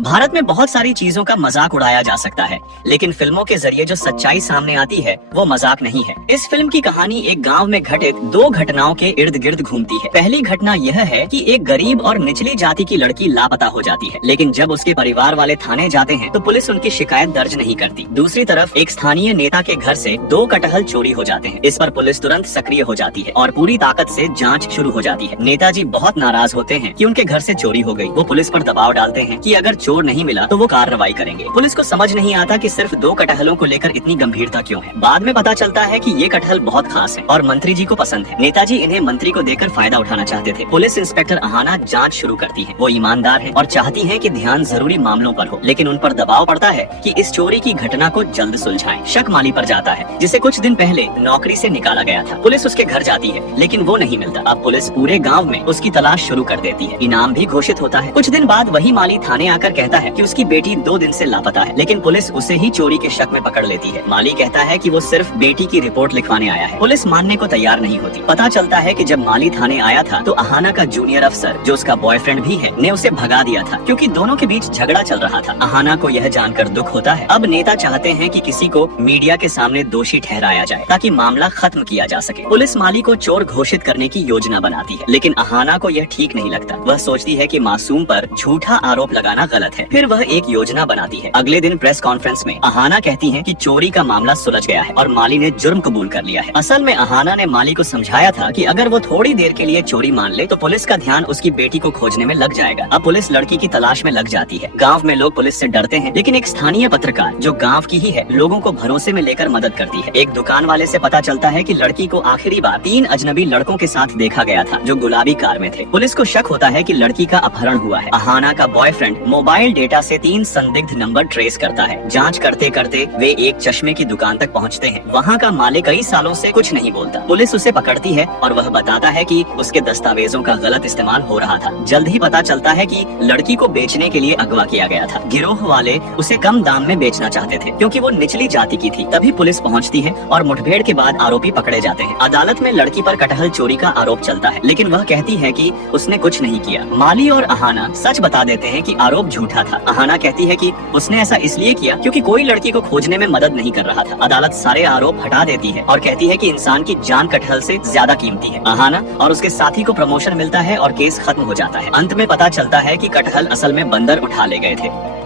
भारत में बहुत सारी चीजों का मजाक उड़ाया जा सकता है, लेकिन फिल्मों के जरिए जो सच्चाई सामने आती है वो मजाक नहीं है। इस फिल्म की कहानी एक गांव में घटित दो घटनाओं के इर्द गिर्द घूमती है। पहली घटना यह है कि एक गरीब और निचली जाति की लड़की लापता हो जाती है, लेकिन जब उसके परिवार वाले थाने जाते हैं तो पुलिस उनकी शिकायत दर्ज नहीं करती। दूसरी तरफ एक स्थानीय नेता के घर से 2 कटहल चोरी हो जाते हैं। इस पर पुलिस तुरंत सक्रिय हो जाती है और पूरी ताकत से जांच शुरू हो जाती है। नेताजी बहुत नाराज होते हैं कि उनके घर से चोरी हो गई। वो पुलिस पर दबाव डालते हैं कि अगर चोर नहीं मिला तो वो कार्रवाई करेंगे। पुलिस को समझ नहीं आता कि सिर्फ 2 कटहलों को लेकर इतनी गंभीरता क्यों है। बाद में पता चलता है कि ये कटहल बहुत खास है और मंत्री जी को पसंद है। नेताजी इन्हें मंत्री को देकर फायदा उठाना चाहते थे। पुलिस इंस्पेक्टर अहाना जांच शुरू करती है। वो ईमानदार है और चाहती है कि ध्यान जरूरी मामलों पर हो, लेकिन उन पर दबाव पड़ता है कि इस चोरी की घटना को जल्द सुलझाएं। शक माली पर जाता है, जिसे कुछ दिन पहले नौकरी से निकाला गया था। पुलिस उसके घर जाती है, लेकिन वो नहीं मिलता। अब पुलिस पूरे गाँव में उसकी तलाश शुरू कर देती है। इनाम भी घोषित होता है। कुछ दिन बाद वही माली थाने आकर कहता है कि उसकी बेटी 2 दिन से लापता है, लेकिन पुलिस उसे ही चोरी के शक में पकड़ लेती है। माली कहता है कि वो सिर्फ बेटी की रिपोर्ट लिखवाने आया है। पुलिस मानने को तैयार नहीं होती। पता चलता है कि जब माली थाने आया था तो अहाना का जूनियर अफसर, जो उसका बॉयफ्रेंड भी है, ने उसे भगा दिया था क्योंकि दोनों के बीच झगड़ा चल रहा था। अहाना को यह जानकर दुख होता है। अब नेता चाहते हैं कि किसी को मीडिया के सामने दोषी ठहराया जाए ताकि मामला खत्म किया जा सके। पुलिस माली को चोर घोषित करने की योजना बनाती है, लेकिन अहाना को यह ठीक नहीं लगता। वह सोचती है कि मासूम पर झूठा आरोप लगाना गलत है। फिर वह एक योजना बनाती है। अगले दिन प्रेस कॉन्फ्रेंस में अहाना कहती है कि चोरी का मामला सुलझ गया है और माली ने जुर्म कबूल कर लिया है। असल में अहाना ने माली को समझाया था कि अगर वो थोड़ी देर के लिए चोरी मान ले तो पुलिस का ध्यान उसकी बेटी को खोजने में लग जाएगा। अब पुलिस लड़की की तलाश में लग जाती है। गाँव में लोग पुलिस से डरते हैं, लेकिन एक स्थानीय पत्रकार जो गाँव की ही है लोगों को भरोसे में लेकर मदद करती है। एक दुकान वाले से पता चलता है कि लड़की को आखिरी बार 3 अजनबी लड़कों के साथ देखा गया था जो गुलाबी कार में थे। पुलिस को शक होता है कि लड़की का अपहरण हुआ है। अहाना का बॉयफ्रेंड मोबाइल डेटा से 3 संदिग्ध नंबर ट्रेस करता है। जांच करते करते वे एक चश्मे की दुकान तक पहुंचते हैं। वहां का मालिक कई सालों से कुछ नहीं बोलता। पुलिस उसे पकड़ती है और वह बताता है कि उसके दस्तावेजों का गलत इस्तेमाल हो रहा था। जल्द ही पता चलता है कि लड़की को बेचने के लिए अगवा किया गया था। गिरोह वाले उसे कम दाम में बेचना चाहते थे क्योंकि वो निचली जाति की थी। तभी पुलिस पहुंचती है और मुठभेड़ के बाद आरोपी पकड़े जाते हैं। अदालत में लड़की पर कटहल चोरी का आरोप चलता है, लेकिन वह कहती है कि उसने कुछ नहीं किया। माली और अहाना सच बता देते हैं कि आरोप झूठा था। अहाना कहती है कि उसने ऐसा इसलिए किया क्योंकि कोई लड़की को खोजने में मदद नहीं कर रहा था। अदालत सारे आरोप हटा देती है और कहती है कि इंसान की जान कटहल से ज्यादा कीमती है। अहाना और उसके साथी को प्रमोशन मिलता है और केस खत्म हो जाता है। अंत में पता चलता है कि कटहल असल में बंदर उठा ले गए थे।